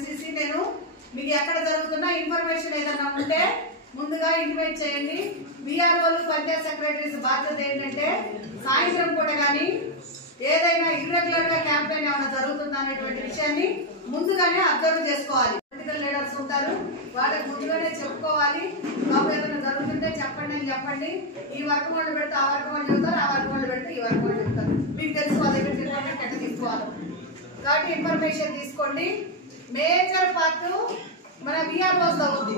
MCC నేను మీకు ఎక్కడ జరుగుతున్నా ఇన్ఫర్మేషన్ ఏదైనా ఉంటే ముందుగా ఇంటిమేట్ చేయండి. విఆర్ఓలు పంచాయత్ సెక్రటరీస్ బాధ్యత ఏంటంటే సాయంత్రం పూట కానీ ఏదైనా ఇర్రెగ్యులర్ గా క్యాంపెయిన్ ఏమైనా జరుగుతుందా అనేటువంటి విషయాన్ని ముందుగానే అబ్జర్వ్ చేసుకోవాలి. పొలిటికల్ లీడర్స్ ఉంటారు, వాళ్ళకి ముందుగానే చెప్పుకోవాలి. బాబు ఏదైనా జరుగుతుంటే చెప్పండి అని చెప్పండి. ఈ వర్క్ వాళ్ళు పెడితే ఆ వర్క్ వాళ్ళు చెబుతారు, ఆ వర్క్ వాళ్ళు పెడితే ఈ వర్క్ వాళ్ళు చెప్తారు. మీకు తెలుసు వాళ్ళ దగ్గర ఇన్ఫర్మేషన్ ఎట్లా తీసుకోవాలి. కాబట్టి ఇన్ఫర్మేషన్ తీసుకోండి. మేజర్ పార్ట్ మన విఆర్ఓస్ లో ఉంది.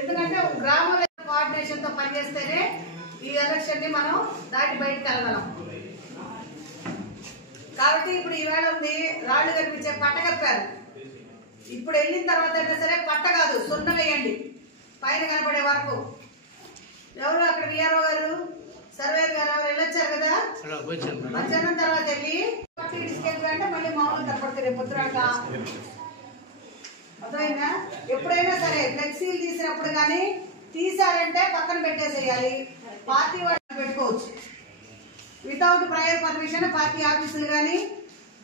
ఎందుకంటే గ్రామ కోఆర్డినేషన్ తో పనిచేస్తేనే ఈ ఎలక్షన్ ని మనం దాటి బయటకు వెళ్ళగలం. కాబట్టి ఇప్పుడు ఈవేళ ఉంది రాళ్లు కనిపించే పట్ట కప్పారు. ఇప్పుడు వెళ్ళిన తర్వాత అయినా సరే పట్ట కాదు సున్నం వేయండి పైన కనపడే వరకు. ఎవరు అక్కడ విఆర్ఓ గారు సర్వేర్ గారు వెళ్ళొచ్చారు కదా, మధ్యాహ్నం తర్వాత వెళ్ళి తీసుకెళ్ళి మళ్ళీ మామూలు కనపడుతుంది రేపు పొద్దురాక. అర్థమైందా? ఎప్పుడైనా సరే ఫ్లెక్సీలు తీసినప్పుడు కానీ తీసారంటే పక్కన పెట్టేసేయాలి. పార్టీ వాళ్ళు పెట్టుకోవచ్చు వితౌట్ ప్రయర్ పర్మిషన్. పార్టీ ఆఫీసులు కానీ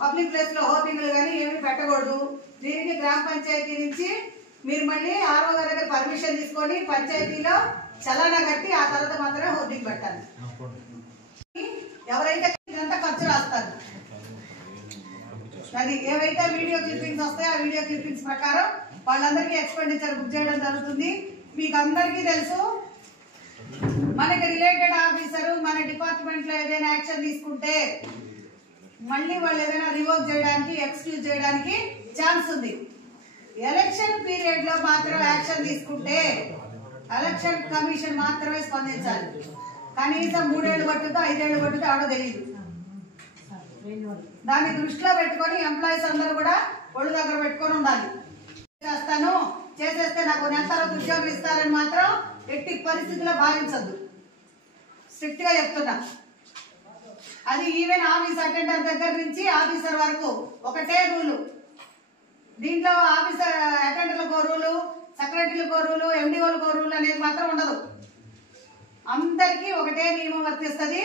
పబ్లిక్ ప్లేస్ లో హోర్డింగ్లు కానీ ఏమి పెట్టకూడదు. దీనికి గ్రామ పంచాయతీ నుంచి మీరు మళ్ళీ ఆర్ఓ గారి దగ్గర పర్మిషన్ తీసుకొని పంచాయతీలో చలానా కట్టి ఆ తర్వాత మాత్రమే హోర్డింగ్ పెట్టాలి. ఎవరైతే ఇదంతా ఖర్చు రాస్తారు, అది ఏవైతే వీడియో క్లిప్పింగ్స్ వస్తాయో ఆ వీడియో క్లిప్పింగ్స్ ప్రకారం వాళ్ళందరికీ ఎక్స్పెండిచర్ బుక్ చేయడం జరుగుతుంది. మీకు అందరికీ తెలుసు, మనకి రిలేటెడ్ ఆఫీసర్ మన డిపార్ట్మెంట్ లో ఏదైనా యాక్షన్ తీసుకుంటే మళ్ళీ వాళ్ళు ఏదైనా రివోక్ చేయడానికి ఎక్స్క్యూజ్ చేయడానికి ఛాన్స్ ఉంది. ఎలక్షన్ పీరియడ్ లో మాత్రం యాక్షన్ తీసుకుంటే ఎలక్షన్ కమిషన్ మాత్రమే స్పందించాలి. కనీసం 3 ఏళ్ళు పట్టుతో 5 ఏళ్ళు పట్టుతో ఆడో తెలియదు. దాన్ని దృష్టిలో పెట్టుకొని ఎంప్లాయీస్ అందరూ కూడా ఒళ్ళు దగ్గర పెట్టుకొని ఉండాలి. చేస్తాను చేసేస్తే నాకు నెల తర్వాత ఉద్యోగం ఇస్తారని మాత్రం ఎట్టి పరిస్థితుల్లో భావించద్దు. స్ట్రిక్ట్ గా చెప్తున్నా. అది ఈవెన్ ఆఫీస్ అటెండర్ దగ్గర నుంచి ఆఫీసర్ వరకు ఒకటే రూలు. దీంట్లో ఆఫీసర్ అటెండర్లకు రూలు, సెక్రటరీలకు రూలు, ఎండిఓలకు రూలు అనేది మాత్రం ఉండదు. అందరికీ ఒకటే నియమం వర్తిస్తుంది.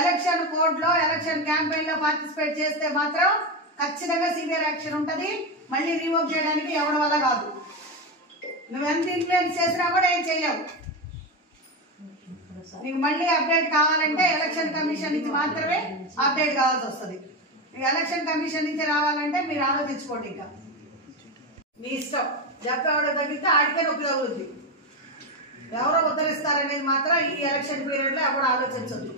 ఎలక్షన్ కోడ్ లో ఎలక్షన్ క్యాంపెయిన్ లో పార్టిసిపేట్ చేస్తే మాత్రం ఖచ్చితంగా సీనియర్ యాక్షన్ ఉంటది. మళ్ళీ రివోక్ చేయడానికి ఎవరి వల్ల కాదు. నువ్వు ఎంత ఇన్ఫ్లుయెన్స్ చేసినా కూడా ఏం చేయలేవు. నీకు మళ్ళీ అప్డేట్ కావాలంటే ఎలక్షన్ కమిషన్ నుంచి మాత్రమే అప్డేట్ కావాల్సి వస్తుంది. మీకు ఎలక్షన్ కమిషన్ నుంచి రావాలంటే మీరు ఆలోచించుకోండి. ఇంకా మీ ఇష్టం. చెప్పేవాడు తగ్గితే ఆడికే నొప్పి తగులుద్ది. ఎవరో ఉద్ధరిస్తారనేది మాత్రం ఈ ఎలక్షన్ పీరియడ్ లో ఎవరు ఆలోచించద్దు.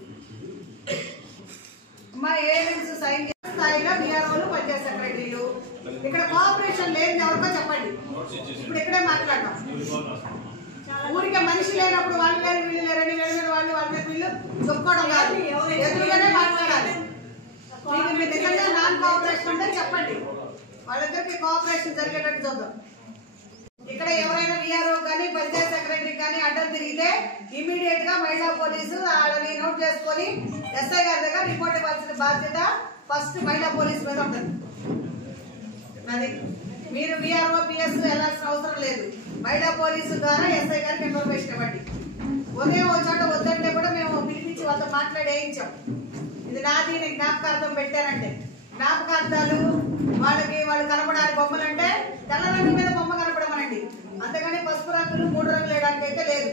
మా ఏజెంట్స్ సైన్ స్థాయిలో విఆర్ఓలు పంచాయత్ సెక్రటరీలు. ఇక్కడ కోఆపరేషన్ లేని ఎవరికో చెప్పండి. ఇప్పుడు ఇక్కడే మాట్లాడడం. ఊరికే మనిషి లేనప్పుడు వాళ్ళు లేరు వీళ్ళు లేరని వెళ్ళిన వాళ్ళు వాళ్ళ మీద వీళ్ళు చెప్పుకోవడం కాదు. ఎదురుగానే మాట్లాడాలి. మీకు మీ నిజంగా నాన్ కోఆపరేషన్ అంటే చెప్పండి. వాళ్ళిద్దరికి కోఆపరేషన్ జరిగేటట్టు చూద్దాం. ఇక్కడ ఎవరైనా విఆర్ఓ కానీ పంచాయత్ సెక్రటరీ కానీ అడ్డం తిరిగితే ఇమీడియట్ గా మహిళా పోలీసు వాళ్ళని నోట్ చేసుకొని ఎస్ఐ గారి దగ్గర రిపోర్ట్ ఇవ్వాల్సిన బాధ్యత ఫస్ట్ మహిళా పోలీసు మీద ఉంటుంది. అది మీరు విఆర్ఓ పిఎస్ వెళ్లాల్సిన అవసరం లేదు. మహిళా పోలీసు ద్వారా ఎస్ఐ గారికి ఇన్ఫర్మేషన్ ఇవ్వండి. ఉదయం చోట వద్దంటే కూడా మేము పిలిపించి వాళ్ళతో మాట్లాడేయించాం. ఇది నాది జ్ఞాపకార్థం పెట్టారంటే జ్ఞాపకార్థాలు వాళ్ళు కనపడానికి బొమ్మలు అంటే తెల్ల రంగు మీద బొమ్మ కనపడమనండి. అంతేగాని పసుపు రంగులు 3 రంగులు వేయడానికి అయితే లేదు.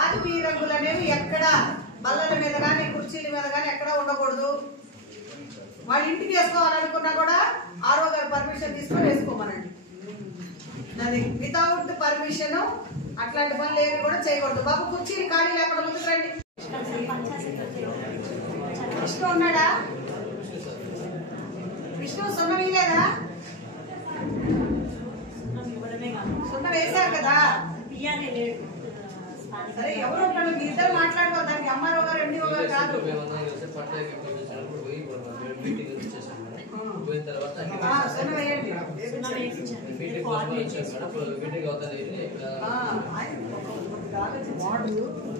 ఆర్పీ రంగులు అనేవి ఎక్కడ బల్లల మీద కానీ కుర్చీల మీద కానీ ఎక్కడ ఉండకూడదు. వాళ్ళ ఇంటికి వేసుకోవాలనుకున్నా కూడా ఆర్ఓ గారు పర్మిషన్ తీసుకొని వేసుకోమనండి. అది వితౌట్ పర్మిషన్ అట్లాంటి పనులు ఏమి కూడా చేయకూడదు. బాబు కుర్చీని ఖాళీ లేకుండా ముందుకు రండి. విష్ణు ఉన్నాడా? విష్ణు సున్నం వేయలేదా? సున్నం వేశారు కదా. సరే ఎవరు ఉంటాడు? మీ ఇద్దరు మాట్లాడుకోవాలి. దానికి ఎంఆర్ఓ గారు ఎండిఓ గారు కాదు. సున్నం వేయండి.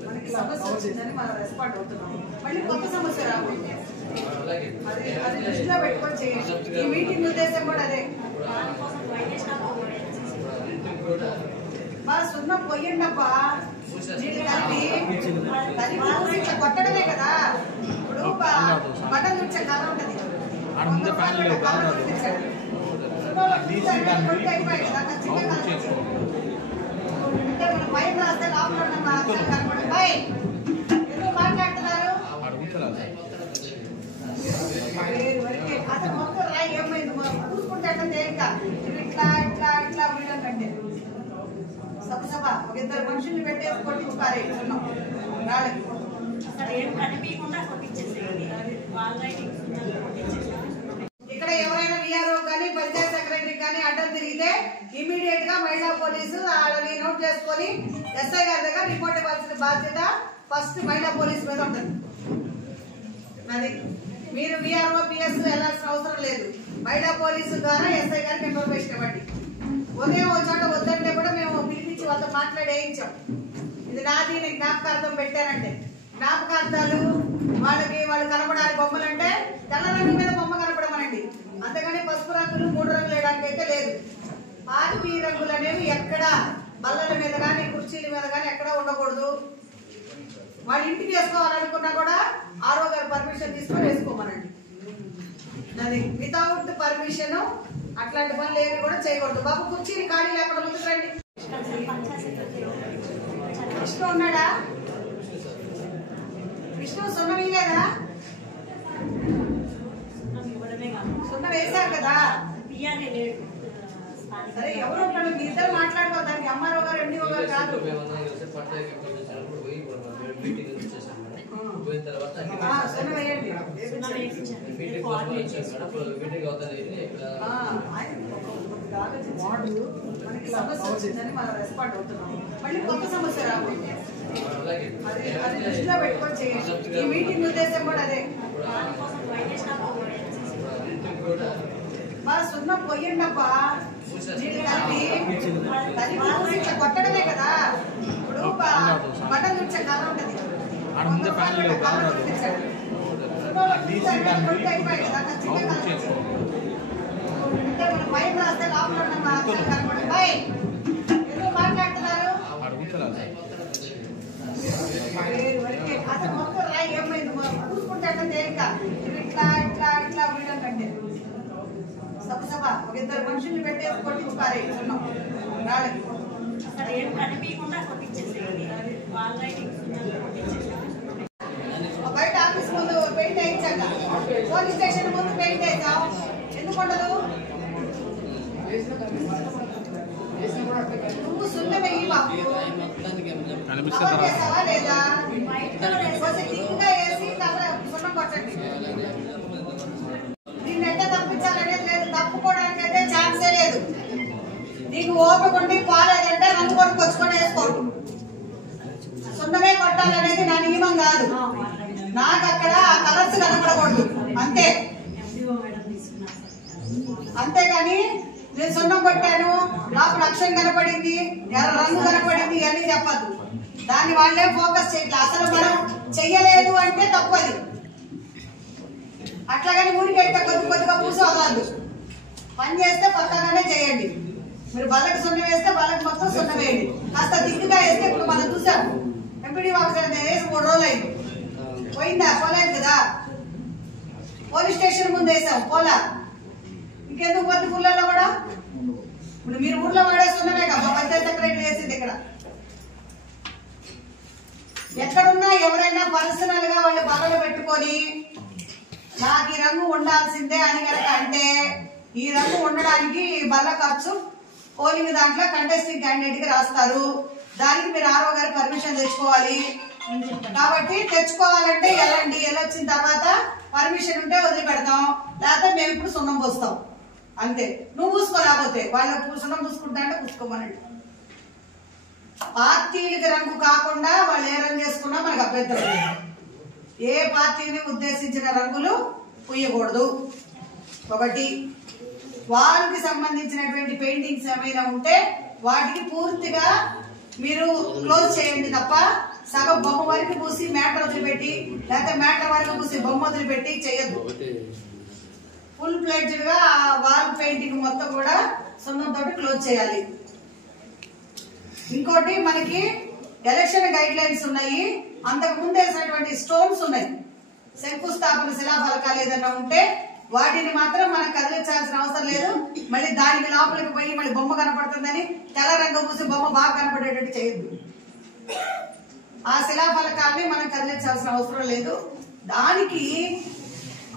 మనకి సమస్య వచ్చిందని మనం రెస్పాండ్ అవుతున్నాం. మళ్ళీ కొత్త సమస్య రాకుండా అది దృష్టిలో పెట్టుకొని చేయండి. ఈ మీటింగ్ ఉద్దేశం కూడా అదే. మా సున్నం పొయ్యండబ్బా. నీళ్ళు కలిపి ఇట్లా కొట్టడమే కదా. ఇప్పుడు బట్టలు తుడిచే కాలం ఉంటది. పైన రాస్తే లోపల ఉన్న అక్షరాలు కనపడదు. ఎందుకు మాట్లాడుతున్నారు? అసలు మొత్తం రాయి ఏమైంది చూసుకుంటే తేలిక ఇట్లా ఇట్లా ఇట్లా వీళ్ళ కంటే సభ ఒక ఇద్దరు మనుషుల్ని పెట్టేసి కొట్టించుకారే రాలేదు. ఇక్కడ ఎవరైనా విఆర్ఓ కానీ పంచాయత్ సెక్రటరీ కానీ అడ్డం తిరిగితే ఇమీడియట్ గా మహిళా పోలీసు వాళ్ళని నోట్ చేసుకొని ఎస్ఐ గారి దగ్గర రిపోర్ట్ ఇవ్వాల్సిన బాధ్యత ఫస్ట్ మహిళా పోలీసు మీద ఉంటుంది. అది మీరు విఆర్ఓ పిఎస్ వెళ్ళాల్సిన అవసరం లేదు. మహిళా పోలీసు ద్వారా ఎస్ఐ గారికి ఇన్ఫర్మేషన్ ఇవ్వండి. ఉదయం ఒక చోట వద్దంటే కూడా మేము పిలిపించి వాళ్ళతో మాట్లాడేయించాం. ఇది నాది నేను జ్ఞాపకార్థం పెట్టానంటే జ్ఞాపకార్థాలు వాళ్ళు కనపడాలి బొమ్మలు అంటే తెల్ల రంగు మీద బొమ్మ కనపడమనండి. అంతేగాని పసుపు రంగులు 3 రంగులు వేయడానికి అయితే లేదు. ఆర్పీ రంగులు అనేవి ఎక్కడ బల్లల మీద కానీ కుర్చీల మీద కానీ ఎక్కడ ఉండకూడదు. వాళ్ళ ఇంటికి వేసుకోవాలనుకున్నా కూడా ఆర్ఓ గారు పర్మిషన్ తీసుకొని వేసుకోమనండి. అది వితౌట్ పర్మిషన్ అట్లాంటి పనులు ఏమి కూడా చేయకూడదు. బాబు కుర్చీని ఖాళీ లేకుండా ముందుకు రండి. విష్ణు ఉన్నాడా? విష్ణు సున్నం ఇవ్వలేదా? సున్నం వేశారు కదా. సరే ఎవరు ఉంటాడు? మీ ఇద్దరు మాట్లాడుకోవాలి. దానికి ఎంఆర్ఓ గారు ఎండిఓ గారు కాదు. సున్నం వేయండి. మనకి సమస్య వచ్చిందని మనం రెస్పాండ్ అవుతున్నాం. మళ్ళీ కొత్త సమస్య రాబోతుంది. అది దృష్టిలో పెట్టుకొని చేయండి. ఈ మీటింగ్ ఉద్దేశం కూడా అదే. మా సున్నం పొయ్యండబ్బా నీళ్ళు కలిపి ఇట్లా కొట్టడమే కదా. ఇప్పుడు బట్టలు తుడిచే కాలం ఉంటది. పైన రాస్తే లోపల ఉన్న అక్షరాలు కనపడదు. ఎందుకు మాట్లాడుతున్నారు? అసలు మొత్తం రాయి ఏమైంది చూసుకుంటే తేలిక ఇట్లా ఇట్లా ఇట్లా వీళ్ళ కంటే సభ ఒక ఇద్దరు మనుషుల్ని పెట్టేసి కొట్టించుకారే రాలేదు. బయట ఆఫీస్ ముందు పెయింట్ వేయించాక పోలీస్ స్టేషన్ ముందు పెయింట్ వేసాం. ఎందుకు ఉండదు? నువ్వు సున్నం వెయ్యి బాబు. చేసావా లేదా? ఇంకా వేసి సున్నం కొట్టండి. దీన్ని ఎట్లా తప్పించాలనేది లేదు. తప్పుకోవడానికి అయితే ఛాన్సే లేదు. నీకు ఓపిక ఉండి పోలేదంటే రంగు కొనుక్కొచ్చుకొని వేసుకోండి. సున్నమే కొట్టాలనేది నా నియమం కాదు. నాకు అక్కడ ఆ కలర్స్ కనపడకూడదు అంతే. అంతేగాని నేను సున్నం కొట్టాను లోపల అక్షరం కనపడింది ఎర్ర రంగు కనపడింది అని చెప్పద్దు. దాన్ని వాళ్ళే ఫోకస్ చేయట్లేదు. అసలు మనం చెయ్యలేదు అంటే తప్పది. అట్లాగని ఊరికైతే కొద్దిగా పూసవద్దు. పని చేస్తే పక్కగానే చేయండి. మీరు బల్లకి సున్నం వేస్తే బల్లకి మొత్తం సున్నం వేయండి. కాస్త దిక్కుగా వేస్తే ఇప్పుడు మనం చూసాము ఎంపీడీ ఆఫీసర్ వేసి 3 రోజులు అయింది. పోయిందా? పోలేదు కదా. పోలీస్ స్టేషన్ ముందు వేసాం పోలా. ఇంకెందుకు పోతే ఊళ్ళలో కూడా ఇప్పుడు మీరు ఊర్లో వాడేస్తున్నవే కదా పంచాయత్ సెక్రటరీ వేసింది. ఇక్కడ ఎక్కడున్నా ఎవరైనా పర్సనల్ గా వాళ్ళు బల్లలు పెట్టుకొని నాకు ఈ రంగు ఉండాల్సిందే అని కనుక అంటే ఈ రంగు ఉండడానికి బల్ల ఖర్చు పోలింగ్ దాంట్లో కంటెస్టింగ్ క్యాండిడేట్ కి రాస్తారు. దానికి మీరు ఆర్ఓ గారి పర్మిషన్ తెచ్చుకోవాలి. కాబట్టి తెచ్చుకోవాలంటే వెళ్ళండి. వెళ్ళొచ్చిన తర్వాత పర్మిషన్ ఉంటే వదిలిపెడతాం. లేకపోతే మేము ఇప్పుడు సున్నం పోస్తాం అంతే. నువ్వు పూసుకోలేకపోతే వాళ్ళ సున్నం పూసుకుంటా అంటే పూసుకోమనండి. పార్టీలకి రంగు కాకుండా వాళ్ళు ఏ రంగు చేసుకున్నా మనకు అభ్యంతరం లేదు. ఏ పార్టీని ఉద్దేశించిన రంగులు పూయకూడదు. ఒకటి వారికి సంబంధించినటువంటి పెయింటింగ్స్ ఏమైనా ఉంటే వాటికి పూర్తిగా మీరు క్లోజ్ చేయండి తప్ప సగం బొమ్మ వరకు పూసి మ్యాటర్ వదిలిపెట్టి లేకపోతే మ్యాటర్ వరకు పూసి బొమ్మ వదిలిపెట్టి చేయొద్దు. ఫుల్ ఫ్లెడ్జ్డ్ గా వాల్ పెయింటింగ్ మొత్తం కూడా సున్నంతో క్లోజ్ చేయాలి. ఇంకోటి మనకి ఎలక్షన్ గైడ్ లైన్స్ ఉన్నాయి. అంతకు ముందు వేసినటువంటి స్టోన్స్ ఉన్నాయి. శంకుస్థాపన శిలాఫలకాలు ఏదైనా ఉంటే వాటిని మాత్రం మనం కదిలించాల్సిన అవసరం లేదు. మళ్ళీ దానికి లోపలికి పోయి మళ్ళీ బొమ్మ కనపడుతుందని తెల్ల రంగు పూసి బొమ్మ బాగా కనపడేటట్టు చేయొద్దు. ఆ శిలాఫలకాలని మనం కదిలించాల్సిన అవసరం లేదు. దానికి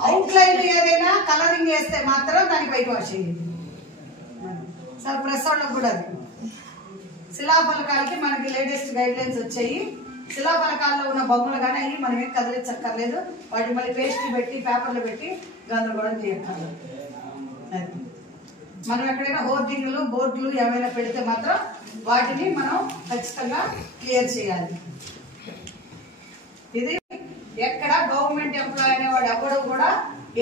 అవుట్లైన్ ఏదైనా కలరింగ్ వేస్తే మాత్రం దానికి వైట్ వాష్ చేయండి. సార్ ప్రెస్ వాళ్ళకి కూడా అది శిలాఫలకాలకి మనకి లేటెస్ట్ గైడ్ లైన్స్ వచ్చాయి. శిలాఫలకాల్లో ఉన్న బొమ్మలు కానీ అవి మనం ఏం కదిలించక్కర్లేదు. వాటి మళ్ళీ పేస్ట్లు పెట్టి పేపర్లు పెట్టి గందరగోళం చేయక్కర్లేదు. మనం ఎక్కడైనా హోర్డింగ్లు బోర్డులు ఏమైనా పెడితే మాత్రం వాటిని మనం ఖచ్చితంగా క్లియర్ చేయాలి. ఇది ఎక్కడ గవర్నమెంట్ ఎంప్లాయ్ అనేవాడు ఎవడు కూడా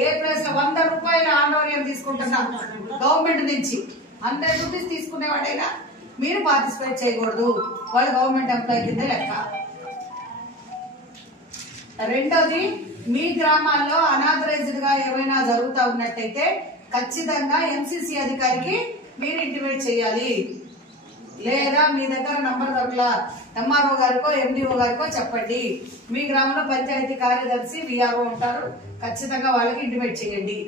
ఏ ప్లేస్ లో 100 రూపాయల ఆందోళన తీసుకుంటున్నా గవర్నమెంట్ నుంచి 100 రూపీస్ తీసుకునేవాడైనా మీరు పార్టిసిపేట్ చేయకూడదు. వాళ్ళు గవర్నమెంట్ ఎంప్లాయ్ కింద లెక్క. రెండోది, మీ గ్రామాల్లో అనాథరైజ్డ్ గా ఏమైనా జరుగుతూ ఉన్నట్టయితే ఖచ్చితంగా ఎంసీసీ అధికారికి మీరు ఇంటిమేట్ చేయాలి. లేదా మీ దగ్గర నంబర్ దొరకలా ఎంఆర్ఓ గారికో ఎండిఓ గారికో చెప్పండి. మీ గ్రామంలో పంచాయతీ కార్యదర్శి విఆర్ఓ ఉంటారు, ఖచ్చితంగా వాళ్ళకి ఇంటిమేట్ చేయండి.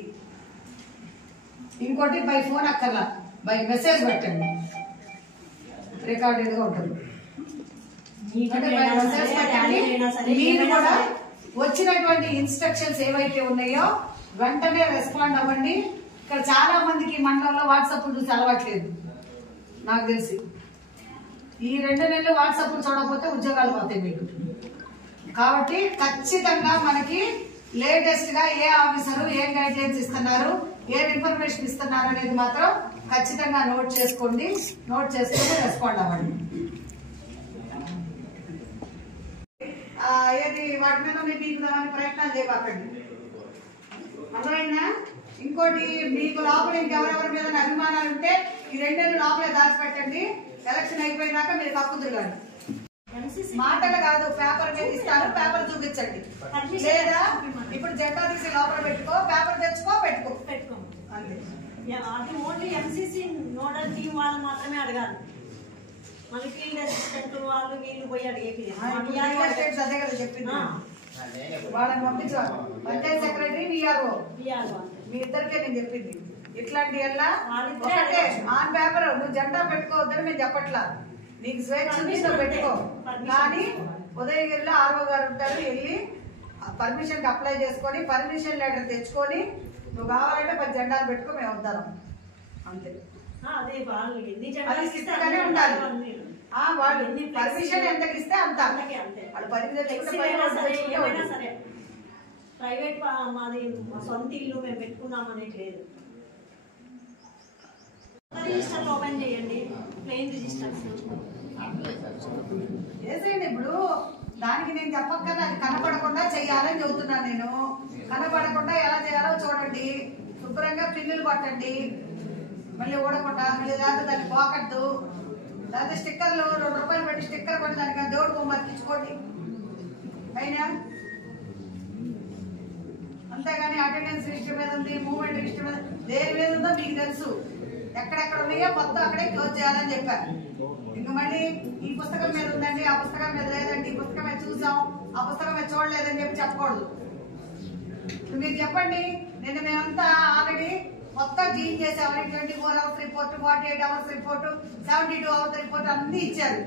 ఇంకోటి బై ఫోన్ అక్కర్లా, బై మెసేజ్ పెట్టండి, రికార్డెడ్ గా ఉంటుంది. మీరు కూడా వచ్చినటువంటి ఇన్స్ట్రక్షన్స్ ఏవైతే ఉన్నాయో వెంటనే రెస్పాండ్ అవ్వండి. ఇక్కడ చాలా మందికి మండలంలో వాట్సాప్ చూసి అలవాట్లేదు నాకు తెలిసి. ఈ 2 నెలలు వాట్సాప్ చూడకపోతే ఉద్యోగాలు పోతాయి మీకు. కాబట్టి ఖచ్చితంగా మనకి లేటెస్ట్ గా ఏ ఆఫీసరు ఏం గైడ్ లైన్స్ ఇస్తున్నారు, ఏం ఇన్ఫర్మేషన్ ఇస్తున్నారు అనేది మాత్రం ఖచ్చితంగా నోట్ చేసుకోండి. నోట్ చేసుకుంటే రెస్పాండ్ అవ్వండి. ఏది వాటి మీద మీకుదామని ప్రయత్నాలు చేయకండి, అర్థమైందా? ఇంకోటి, మీకు లోపల ఇంకెవరెవరి మీద అభిమానాలు ఉంటే ఈ 2 నెలలు లోపలే దాచిపెట్టండి. ఎలక్షన్ అయిపోయినాక మీరు కక్కుదురు కానీ మాటలు కాదు, పేపర్ మీద ఇస్తాను, పేపర్ చూపించండి. లేదా ఇప్పుడు జెండా తీసి లోపల పెట్టుకో, పేపర్ తెచ్చుకో, పెట్టుకో అంతే. అది ఓన్లీ ఎంసీసీ నోడల్ టీం వాళ్ళు మాత్రమే అడగాలి. మన ఫీల్డ్ అసిస్టెంట్ వాళ్ళు వీళ్ళు పోయి అడిగేది అదే కదా చెప్పింది. వాళ్ళని పంపించాలి. పంచాయత్ సెక్రటరీ విఆర్ఓ మీ ఇద్దరికే నేను చెప్పింది. ఇట్లాంటి ఒకటే ఆన్ పేపర్ నువ్వు జెండా పెట్టుకోవద్దని నేను చెప్పట్లా, నీకు స్వేచ్ఛ ఉంది నువ్వు పెట్టుకో. కానీ ఉదయగిరిలో ఆర్ఓ గారు ఉంటారు, వెళ్ళి పర్మిషన్ కి అప్లై చేసుకొని పర్మిషన్ లెటర్ తెచ్చుకొని నువ్వు కావాలంటే 10 జెండాలు పెట్టుకో, మేము వద్దాం అంతే. అది శిస్తగానే ఉండాలి. వాళ్ళు పర్మిషన్ ఎంతకి ఇస్తే అంత, వాళ్ళు 10 సరే. ప్రైవేట్ మాది మా సొంత ఇల్లు మేము పెట్టుకున్నామనేది లేదు. రిజిస్టర్ ఓపెన్ చేయండి, ప్లెయిన్ రిజిస్టర్స్ వేసేయండి. ఇప్పుడు దానికి నేను చెప్పక్కర్లా, అది కనపడకుండా చెయ్యాలని చెబుతున్నాను నేను. కనపడకుండా ఎలా చేయాలో చూడండి, శుభ్రంగా పిన్నులు కొట్టండి, మళ్ళీ ఊడకుండా, మళ్ళీ లేదా దాన్ని పోకద్దు. లేకపోతే స్టిక్కర్లు 2 రూపాయలు పెట్టి స్టిక్కర్ కొట్టి దానికి దేవుడు బొమ్మ అతికించుకోండి అయినా. అంతేగాని అటెండెన్స్ లిస్ట్ మీద ఉంది, మూవ్మెంట్ లిస్ట్ మీద దేని మీద ఉందో మీకు తెలుసు. ఎక్కడెక్కడ ఉన్నాయో మొత్తం అక్కడే క్లోజ్ చేయాలని చెప్పారు. ఇంక మళ్ళీ ఈ పుస్తకం మీద ఉందండి, ఆ పుస్తకం మీద లేదండి, ఈ పుస్తకం మీద చూసాం, ఆ పుస్తకం మీద చూడలేదని చెప్పి చెప్పకూడదు. మీరు చెప్పండి, నిన్న మేమంతా ఆల్రెడీ మొత్తం క్లీన్ చేసామని 24 hours report, 48 hours report, 72 hours report అన్ని ఇచ్చారు.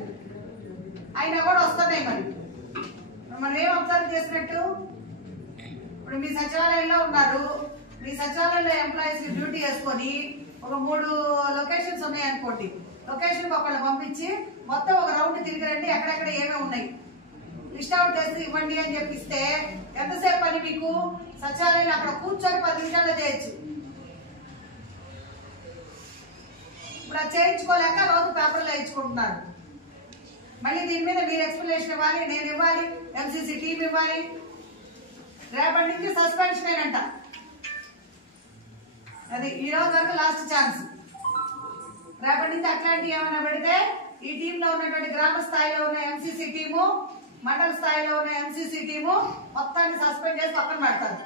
అయినా కూడా వస్తున్నాయి. మరి మనం ఏం అబ్జర్వ్ చేసినట్టు, ఇప్పుడు మీ సచివాలయంలో ఉన్నారు, మీ సచివాలయంలో ఎంప్లాయీస్ డ్యూటీ వేసుకొని ఒక 3 లొకేషన్స్ ఉన్నాయి అనుకోండి, లొకేషన్ ఒకళ్ళు పంపించి మొత్తం ఒక రౌండ్ తిరిగి రండి, ఎక్కడెక్కడ ఏమేమి ఉన్నాయి లిస్ట్ అవుట్ చేసి ఇవ్వండి అని చెప్పిస్తే ఎంతసేపు పని మీకు? సచివాలయంలో అక్కడ కూర్చొని 10 నిమిషాల్లో చేయొచ్చు. ఇప్పుడు అది చేయించుకోలేక రోజు పేపర్లో వేయించుకుంటున్నారు. మళ్ళీ దీని మీద మీరు ఎక్స్ప్లెనేషన్ ఇవ్వాలి, నేను ఇవ్వాలి, ఎంసీసీ టీం ఇవ్వాలి. రేపటి నుంచి సస్పెన్షన్ ఏనంట. అది ఈ రోజు వరకు లాస్ట్ ఛాన్స్. రేపటి నుంచి అట్లాంటివి ఏమైనా పెడితే ఈ టీంలో ఉన్నటువంటి గ్రామ స్థాయిలో ఉన్న ఎంసీసీ టీము, మండల స్థాయిలో ఉన్న ఎంసీసీ టీము మొత్తాన్ని సస్పెండ్ చేసి పక్కన పెడతారు.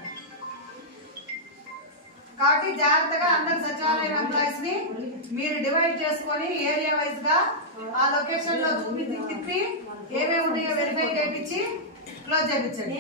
కాబట్టి జాగ్రత్తగా అందరు సచివాలయం ఎంప్లాయీస్ ని మీరు డివైడ్ చేసుకొని ఏరియా వైజ్ గా ఆ లొకేషన్ లో తిప్పి ఏమేమి ఉన్నాయో వెరిఫై చేయించి క్లోజ్ చేయించండి.